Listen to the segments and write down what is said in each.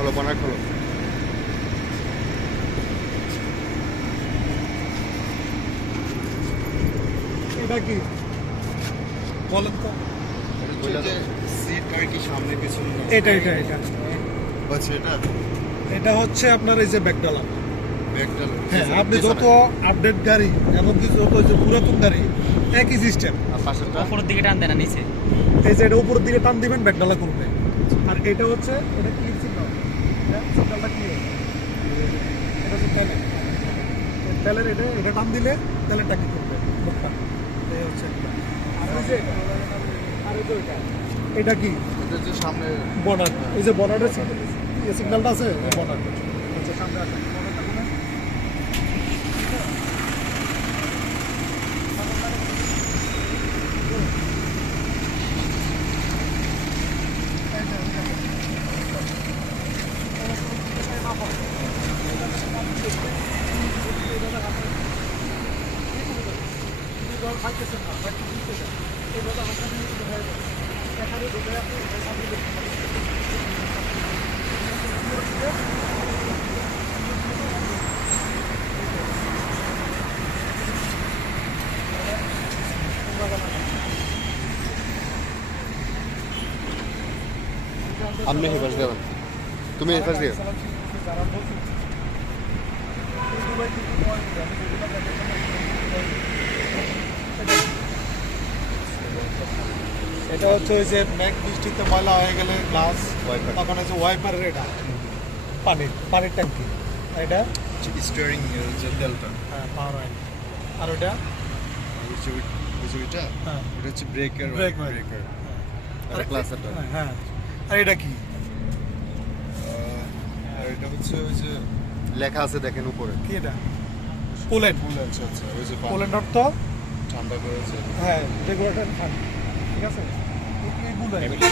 খোলো বনার খোলো। এটা কি বলেন তো? সিট আর কি সামনে পিছনে। এটা এটা এটা আচ্ছা এটা হচ্ছে আপনার এই যে ব্যাকডালা। ব্যাগটা হ্যাঁ, আপনি যত আপডেট গাড়ি এবং কি যত যে পুরাতন গাড়ি একই সিস্টেম। আর পাশেরটা উপরের দিকে টান দেয় না নিচে। এই যে এটা উপরের দিকে টান দিবেন ব্যাকডালা করবে। আর এটা হচ্ছে এটা ক্লিক সিগন্যাল। সিগন্যালটা কি? এটা হচ্ছে তেলের এটা টান দিলে তেলেরটা কি করবে মুখটা। এই হচ্ছে এটা। আর ওই যে আর ওই যে এটা কি? এটা যে সামনে বর্ডার। এই যে বর্ডারের সিগন্যালটা আছে বর্ডার। আচ্ছা সামনে আছে বর্ডারটা কোনে? আপনি হেফাজ দেবেন, তুমি হেফাজ দিও। এটা হচ্ছে ওই যে ম্যাক বৃষ্টিতে ময়লা হয়ে গেলে গ্লাস Wiper. তখন হচ্ছে ওয়াইপারের এটা পানির ট্যাঙ্কি। এটা স্টিয়ারিং যে তেলটা হ্যাঁ পাওয়ার অয়েল। আর ওটা ওইটা হ্যাঁ এটা হচ্ছে ব্রেকার ব্রেক অয়েল। ব্রেকার আর আর ক্লাসেরটা হ্যাঁ আর এটা কি? আর এটা হচ্ছে ওই যে লেখা আছে দেখেন উপরে কি এটা? পোল্যান্ড। আচ্ছা আচ্ছা ওই যে পোল্যান্ড অর্থ ঠান্ডা করেছে হ্যাঁ রেগুলেটর ফান। ঠিক আছে এইগুলো আমেরিকা।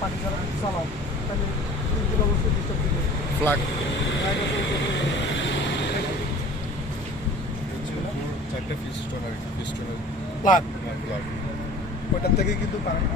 পানি ছাড়া চালাও তাহলে ইঞ্জিন অবশ্যই ডিস্টার্ব দিবে। ফ্ল্যাগ চারটা পিস্টন আর পিস্টনের প্লাগ ফ্ল্যাগ ওইটার থেকে কিন্তু কারেন্ট